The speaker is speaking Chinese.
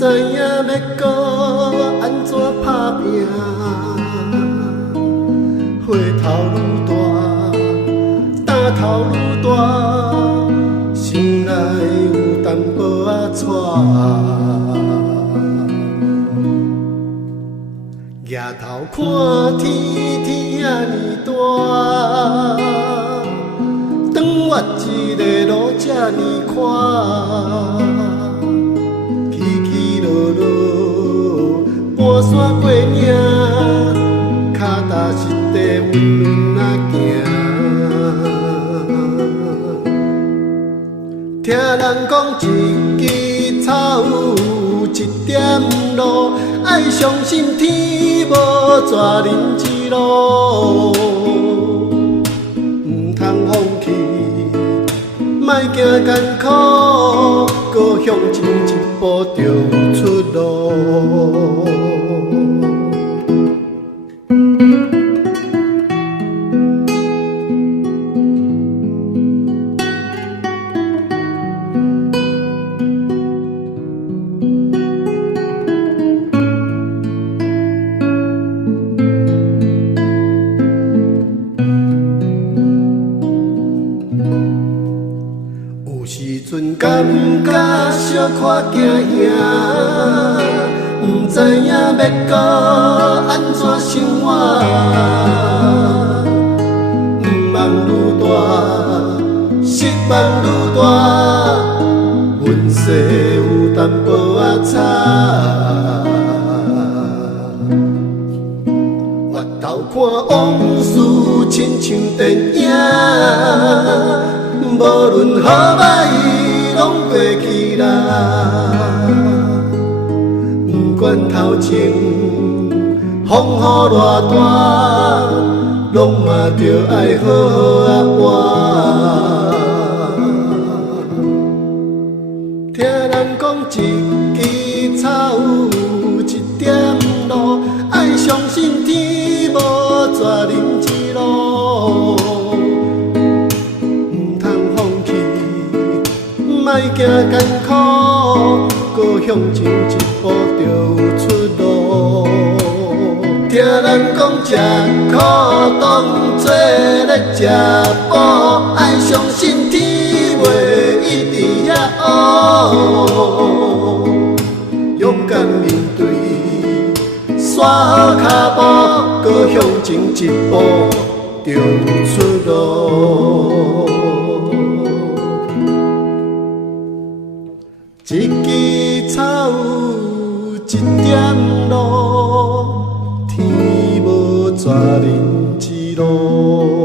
知影要搁安怎打拼，花头愈大，担头愈大，心内有淡薄仔喘。抬头看天，天遐尼大，长越一个路这尼宽。半山过岭，脚踏实地稳稳啊行。听人讲一枝草有一点露，爱相信天无绝人之路，唔通放弃，莫惊艰苦，搁向前一步就有出路。有时阵感觉小可惊吓，不知影要搁安怎生活。梦愈大，失望愈大，运势有淡薄仔差。回头看往事，亲像电影。无论好歹，拢过去啦。不管头前风雨偌大，拢嘛着爱好好啊活。听人讲一枝草有一点露，爱相信天无绝人之路。莫惊艰苦，搁向前一步就有出路。听人讲吃苦当作咧吃补，爱相信天袂一直遐黑。勇敢面对，刷好脚步，搁向前一步就有出路。一枝草有一点露，天无绝人之路。